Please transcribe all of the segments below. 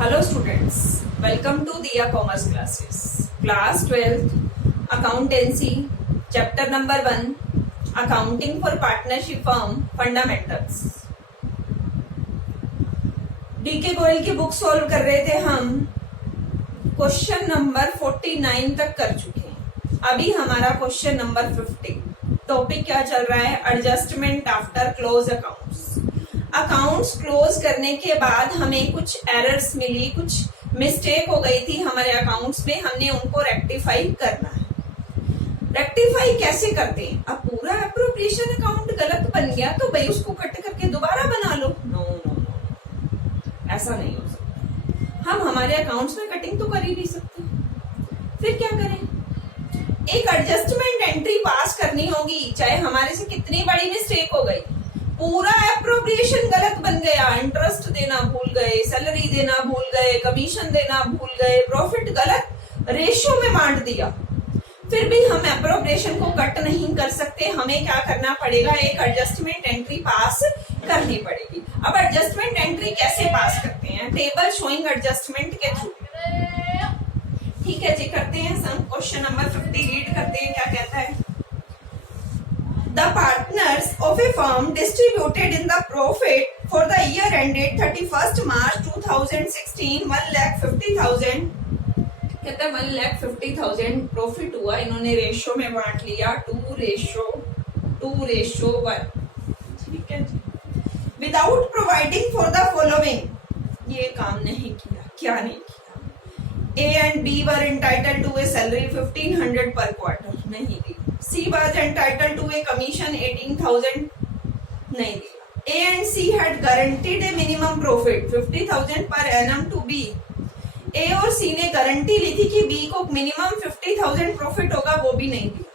Hello students, welcome to Diya Commerce classes. Class 12th, Accountancy, Chapter number 1, Accounting for Partnership Firm Fundamentals. DK Goyal की book solve कर रहे थे हम, question number 49 तक कर चुके हैं। अभी हमारा क्वेश्चन नंबर 50। टॉपिक क्या चल रहा है? Adjustment after close accounts. Accounts close करने के बाद हमें कुछ एरर्स मिली, कुछ मिस्टेक हो गई थी हमारे अकाउंट्स में, हमने उनको रेक्टिफाई करना है। रेक्टिफाई कैसे करते हैं? अब पूरा एप्रोप्रिएशन अकाउंट गलत बन गया तो भाई उसको कट करके दोबारा बना लो। नो नो नो, ऐसा नहीं हो सकता। हम हमारे अकाउंट्स में कटिंग तो कर ही नहीं सकते। फिर क्या करें? एक एडजस्टमेंट एंट्री पास करनी होगी, चाहे हमारे से कितनी बड़ी मिस्टेक हो गई। पूरा एप्रोप्रिएशन गलत बन गया, इंटरेस्ट देना भूल गए, सैलरी देना भूल गए, कमीशन देना भूल गए, प्रॉफिट गलत रेशियो में बांट दिया, फिर भी हम एप्रोप्रिएशन को कट नहीं कर सकते। हमें क्या करना पड़ेगा? एक एडजस्टमेंट एंट्री पास करनी पड़ेगी। अब एडजस्टमेंट एंट्री कैसे पास करते हैं? टेबल शोइंग एडजस्टमेंट के थ्रू। ठीक है जी, करते हैं। सम क्वेश्चन नंबर 50 रीड करते हैं, क्या कहता है? The partners of a firm distributed in the profit for the year ended 31st March 2016 1,50,000। कहता है 1,50,000 प्रॉफिट हुआ, इन्होंने रेशियो में बांट लिया 2:1। ठीक है जी। Without providing for the following, ये काम नहीं किया। क्या नहीं किया? A and B were entitled to a salary 1,500 per quarter, नहीं दी। C was entitled to a commission 18,000, नहीं दिया। A and C had guaranteed a minimum profit 50,000 per annum to B। A और C ने गारंटी ली थी कि B को minimum 50,000 profit होगा, वो भी नहीं दिया।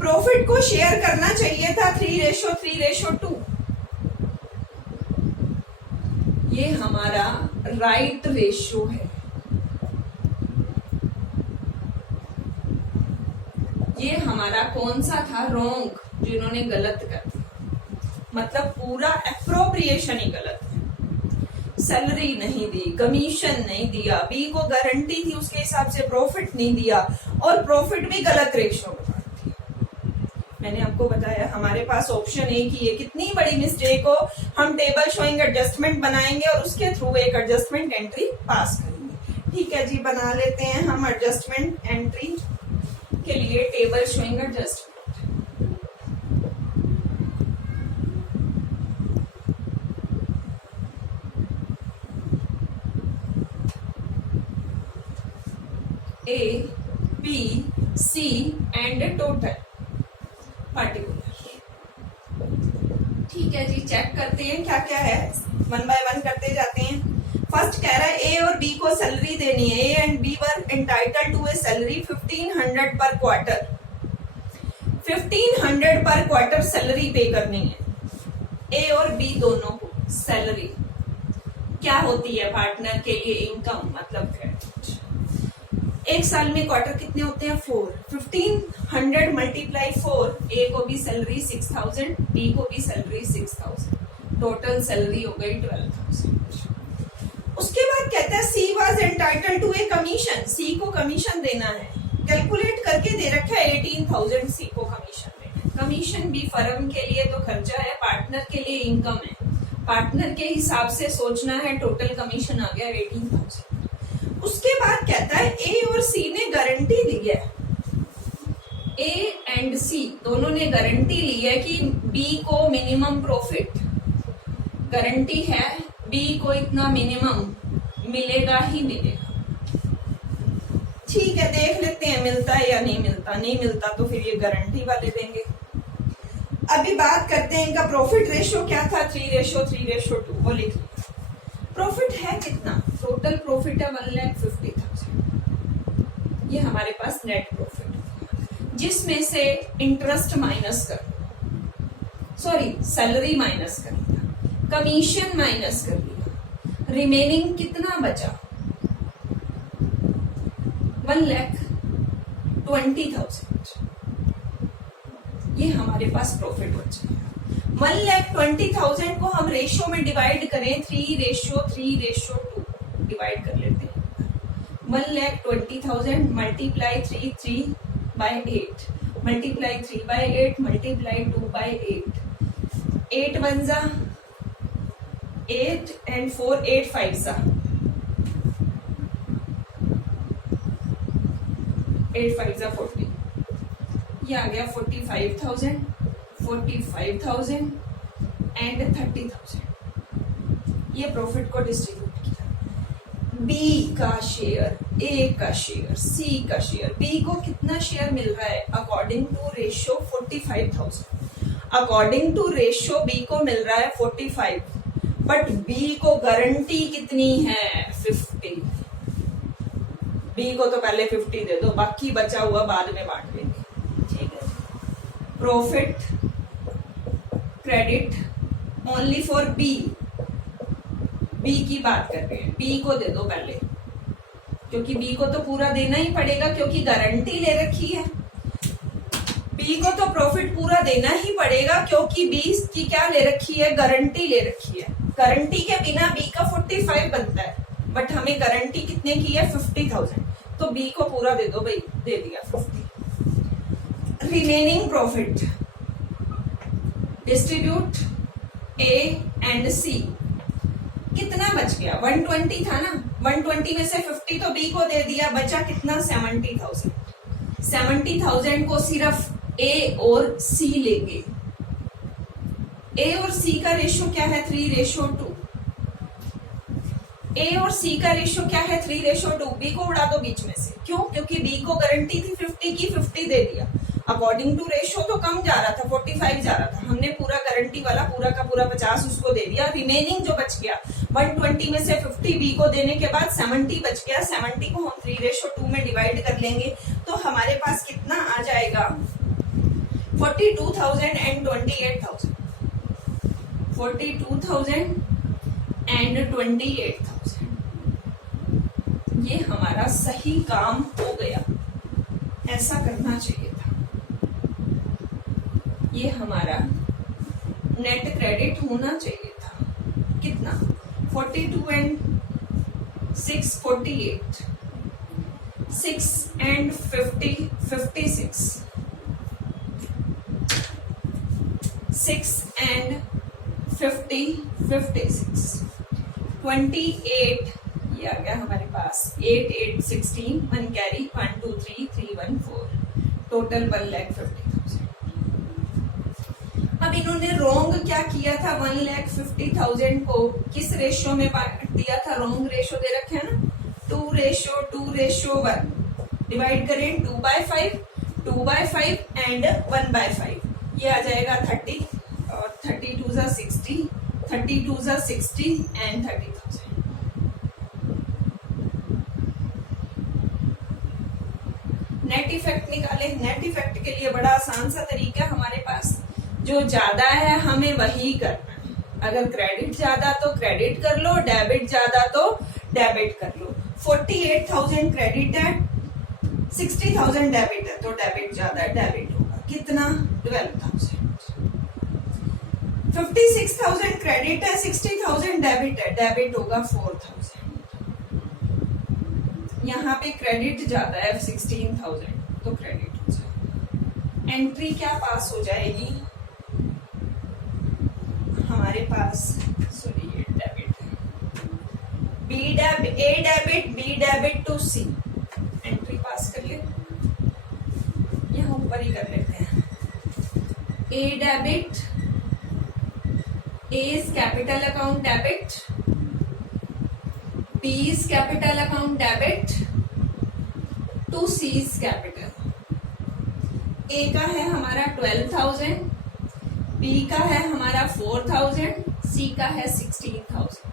प्रॉफिट को शेयर करना चाहिए था 3:2। ये हमारा राइट रेशियो है। ये हमारा कौन सा था? रॉन्ग, जिन्होंने गलत कर दिया। मतलब पूरा एप्रोप्रिएशन ही गलत है। सैलरी नहीं दी, कमीशन नहीं दिया, बी को गारंटी थी उसके हिसाब से प्रॉफिट नहीं दिया, और प्रॉफिट भी गलत रेशियो में बांट दिया। मैंने आपको बताया हमारे पास ऑप्शन एक ही है। कितनी बड़ी मिस्टेक हो, हम टेबल शोइंग एडजस्टमेंट बनाएंगे और उसके थ्रू एक एडजस्टमेंट एंट्री पास करेंगे। ठीक है जी, बना लेते हैं हम एडजस्टमेंट एंट्री के लिए table showing adjustment. A, B, C and total particular. ठीक है जी, चेक करते हैं क्या क्या है, वन बाय वन करते जाते हैं। फर्स्ट कह रहा है ए और बी को सैलरी देनी है। A and B were entitled to a salary 1,500 per quarter. 1,500 per quarter salary पे करनी है ए और बी दोनों को। सैलरी क्या होती है? पार्टनर के लिए इनकम, मतलब क्रेडिट। एक साल में क्वार्टर कितने होते हैं? 4। 1,500 मल्टीप्लाई 4, ए को भी सैलरी 6,000, बी को भी सैलरी 6,000, टोटल सैलरी हो गई 12,000। उसके बाद कहता है C was entitled to a commission. C को कमीशन देना है, कैलकुलेट करके दे रखा है 18,000 सी को कमीशन देना है। कमीशन भी फर्म के लिए तो खर्चा है, पार्टनर के लिए इनकम है। पार्टनर के हिसाब से सोचना है, टोटल कमीशन आ गया 18,000। उसके बाद कहता है ए और सी ने गारंटी दी है। ए एंड सी दोनों ने गारंटी ली है कि बी को मिनिमम प्रॉफिट, गारंटी है बी को इतना मिनिमम मिलेगा ही मिलेगा। ठीक है, देख लेते हैं मिलता है या नहीं मिलता। नहीं मिलता तो फिर ये गारंटी वाले देंगे। अभी बात करते हैं इनका प्रॉफिट रेशियो क्या था? 3:2, वो लिख लिया। प्रॉफिट है कितना? टोटल प्रॉफिट है 1,50,000। ये हमारे पास नेट प्रॉफिट, जिसमें से इंटरेस्ट माइनस कर, सॉरी सैलरी माइनस कर दिया, कमीशन माइनस कर दिया, रिमेनिंग कितना बचा? 1,20,000। ये हमारे पास प्रॉफिट बचा। 1,20,000 को हम रेशियो में डिवाइड करें 3:2, डिवाइड कर लेते हैं। 1,20,000 मल्टीप्लाई 3/8 मल्टीप्लाई 3/8 मल्टीप्लाई 2/8, 8 1 जा 8 and 4 8 5 जा 8 5 जा 40, ये आ गया 45,000 एंड 30,000। ये प्रॉफिट को डिस्ट्रीब्यूट किया, बी का शेयर, ए का शेयर, सी का शेयर। बी को कितना शेयर मिल रहा है according to ratio 45,000। According to ratio B को मिल रहा है 45, बट बी को गारंटी कितनी है 50। बी को तो पहले 50 दे दो, बाकी बचा हुआ बाद में बांट देंगे, ठीक है। Profit credit only for B, B की बात कर रहे हैं, बी को दे दो पहले, क्योंकि बी को तो पूरा देना ही पड़ेगा क्योंकि गारंटी ले रखी है। बी को तो प्रॉफिट पूरा देना ही पड़ेगा क्योंकि बी की क्या ले रखी है, गारंटी ले रखी है। गारंटी के बिना बी का 45 बनता है, बट हमें गारंटी कितने की है 50,000, तो बी को पूरा दे दो भाई, दे दिया 50। Remaining profit distribute A and C. कितना बच गया 120 था ना, 120 में से 50 तो बी को दे दिया, बचा कितना 70,000। 70,000 को सिर्फ ए और सी लेंगे। ए और सी का रेशियो क्या है 3:2। ए और सी का रेशियो क्या है 3:2। बी को उड़ा दो बीच में से, क्यों? क्योंकि बी को गारंटी थी 50 की, 50 दे दिया। अकॉर्डिंग टू रेशियो तो कम जा रहा था, 45 जा रहा था, हमने पूरा गारंटी वाला पूरा का पूरा 50 उसको दे दिया। रिमेनिंग जो बच गया 120 में से 50 बी को देने के बाद 70 बच गया। 70 को हम 3:2 में डिवाइड कर लेंगे तो हमारे पास कितना आ जाएगा 42,000 एंड 28,000। 42,000 एंड 28,000। ये हमारा सही काम हो गया, ऐसा करना चाहिए था। ये हमारा नेट क्रेडिट होना चाहिए था। कितना 42 एंड 6 48, 6 एंड 50 56, 6 एंड 50 56, 28 ये आ गया हमारे पास। 8 8 16, 1 कैरी, 1 2 3 3 1 4, टोटल 1,50,000। अब इन्होंने रॉन्ग क्या किया था, 1,50,000 को किस रेशियो में बांट दिया था? रॉन्ग रेशियो दे रखे हैं ना, 2:1। डिवाइड करें 2/5, 2/5 एंड 1/5, ये आ जाएगा 30 और 32 जा 60, 32 जा 60 एंड 30,000। नेट इफेक्ट निकाले। नेट इफेक्ट के लिए बड़ा आसान सा तरीका हमारे पास, जो ज्यादा है हमें वही करना है। अगर क्रेडिट ज्यादा तो क्रेडिट कर लो, डेबिट ज्यादा तो डेबिट कर लो। 48,000 क्रेडिट है, 60,000 डेबिट है, तो डेबिट ज्यादा है, डेबिट होगा कितना 12,000। 56,000 क्रेडिट है, 60,000 डेबिट है, डेबिट होगा 4,000। यहाँ पे क्रेडिट ज्यादा है 16,000, तो क्रेडिट हो जाएगा। एंट्री क्या पास हो जाएगी हमारे पास, सॉरी ये डेबिट है, A debit B debit to C. Entry pass कर ले, यहाँ ऊपर ही कर लेते हैं। A debit, A is capital account debit, B is capital account debit to C is capital। A का है हमारा 12,000, B का है हमारा 4,000, C का है 16,000।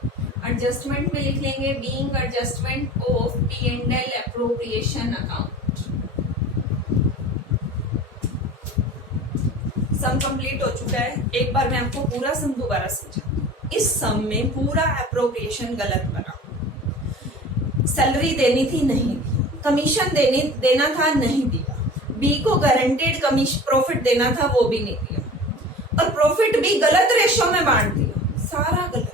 एडजस्टमेंट में लिख लेंगे being adjustment of P&L appropriation account. Some complete हो चुका है। एक बार मैं आपको पूरा सम दोबारा समझा। इस सम में पूरा एप्रोप्रिएशन गलत बना। सैलरी देनी थी, नहीं दी। कमीशन देना था, नहीं दिया। बी को गारंटेड कमीशन प्रॉफिट देना था, वो भी नहीं दिया। और प्रॉफिट भी गलत रेशो में बांट दिया, सारा गलत।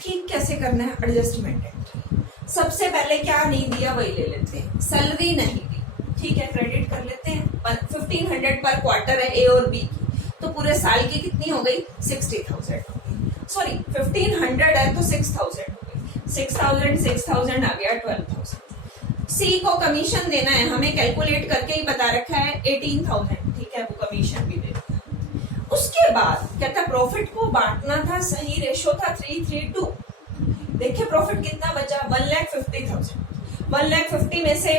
ठीक ठीक कैसे करना है एडजस्टमेंट एंट्री। सबसे पहले क्या नहीं दिया वही ले लेते हैं, सैलरी नहीं दी, ठीक है, क्रेडिट कर लेते हैं। 1500 पर क्वार्टर है ए और बी की, तो पूरे साल की कितनी हो गई 60,000 हो गई, सॉरी 1500 है तो 6000 हो गई, 6000 आ गया 12,000। सी को कमीशन देना है, हमें कैलकुलेट करके ही बता रखा है 18,000, ठीक है, वो कमीशन भी दे दिया। उसके बाद कहता प्रॉफिट को बांटना था, सही रेशो था 3:3:2। देखिए प्रॉफिट कितना बचा 1,50,000, 1,50,000 में से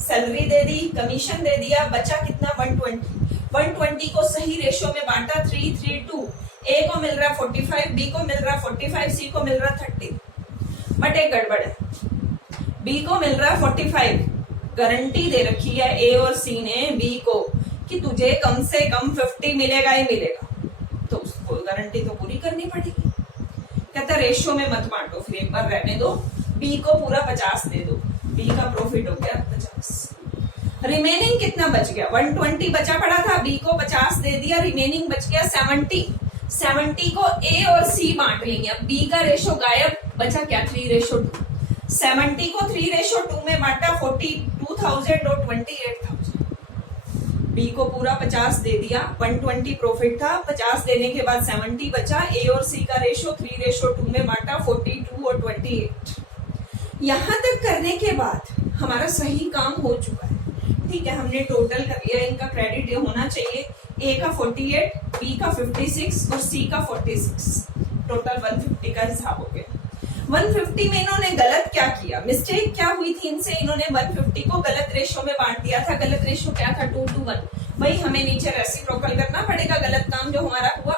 सैलरी दे दी, कमीशन दे दिया, बचा कितना 120 को सही रेशो में बांटा 3:3:2। ए को मिल रहा 45, बी को मिल रहा 45, सी को मिल रहा 30, बट एक गड़बड़ है, बी को मिल रहा 45, गारंटी दे रखी है ए और सी ने बी को कि तुझे कम से कम 50 मिलेगा ही मिलेगा, तो उसको गारंटी तो पूरी करनी पड़ेगी। कहता रेशियो में मत बांटो, फिर एक बार रहने दो, बी को पूरा 50 दे दो, बी का प्रॉफिट हो गया 50। रिमेनिंग कितना बच गया 120 बचा पड़ा था, बी को 50 दे दिया, रिमेनिंग बच गया 70 को ए और सी बांट लेंगे। अब बी का रेशो गायब, बचा क्या 3:2। 70 को 3:2 में बांटा 42,000 और 28,000। बी को पूरा 50 दे दिया, 120 प्रॉफिट था, 50 देने के बाद 70 बचा। ए और सी का रेशो 3:2 में बांटा 42 और 28। यहां तक करने के बाद हमारा सही काम हो चुका है, ठीक है, हमने टोटल कर लिया। इनका क्रेडिट ये होना चाहिए, ए का 48, बी का 56 और सी का 46, टोटल 150 का हिसाब हो गया। 150 में इन्होंने गलत क्या किया, मिस्टेक क्या हुई थी इनसे, इन्होंने 150 को गलत रेशो में बांट दिया था। गलत रेशो क्या था 2:1, वही हमें नीचे रेसिप्रोकल करना पड़ेगा। गलत काम जो हमारा हुआ,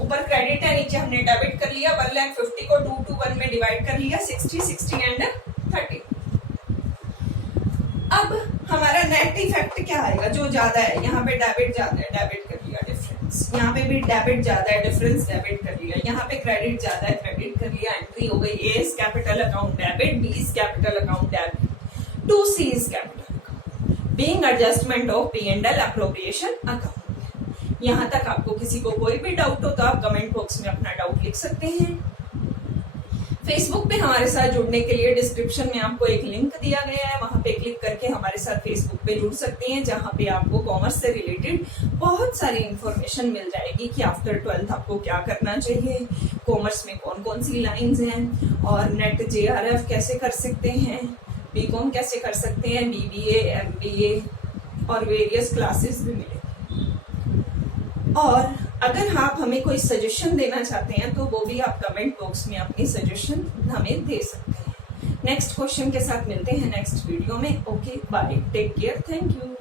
ऊपर क्रेडिट है, नीचे हमने डेबिट कर लिया। 1,50,000 को 2:1 में डिवाइड कर लिया, 60 एंड 30। अब हमारा नेट इफेक्ट क्या आएगा, जो ज्यादा है, यहाँ पे डेबिट ज्यादा है, डेबिट कर लिया, डिफरेंस। यहाँ पे भी डेबिट ज्यादा है, डिफरेंस डेबिट कर लिया। यहाँ पे क्रेडिट ज्यादा है, क्रेडिट कर लिया, एंट्री हो गई A is capital account debit, B is capital account debit to C is capital account, being adjustment of P&L appropriation account. यहाँ तक आपको किसी को कोई भी डाउट हो तो आप कमेंट बॉक्स में अपना डाउट लिख सकते हैं। फेसबुक पे हमारे साथ जुड़ने के लिए डिस्क्रिप्शन में आपको एक लिंक दिया गया है, वहां पे क्लिक करके हमारे साथ फेसबुक पे जुड़ सकते हैं, जहां पे आपको कॉमर्स से रिलेटेड बहुत सारी इंफॉर्मेशन मिल जाएगी कि आफ्टर 12th आपको क्या करना चाहिए, कॉमर्स में कौन कौन सी लाइंस हैं, और नेट JRF कैसे कर सकते हैं, BCom कैसे कर सकते हैं, BBA, MBA और वेरियस क्लासेस भी मिलेंगे। और अगर आप हमें कोई सजेशन देना चाहते हैं तो वो भी आप कमेंट बॉक्स में अपनी सजेशन हमें दे सकते हैं। नेक्स्ट क्वेश्चन के साथ मिलते हैं नेक्स्ट वीडियो में। Okay bye, take care, thank you.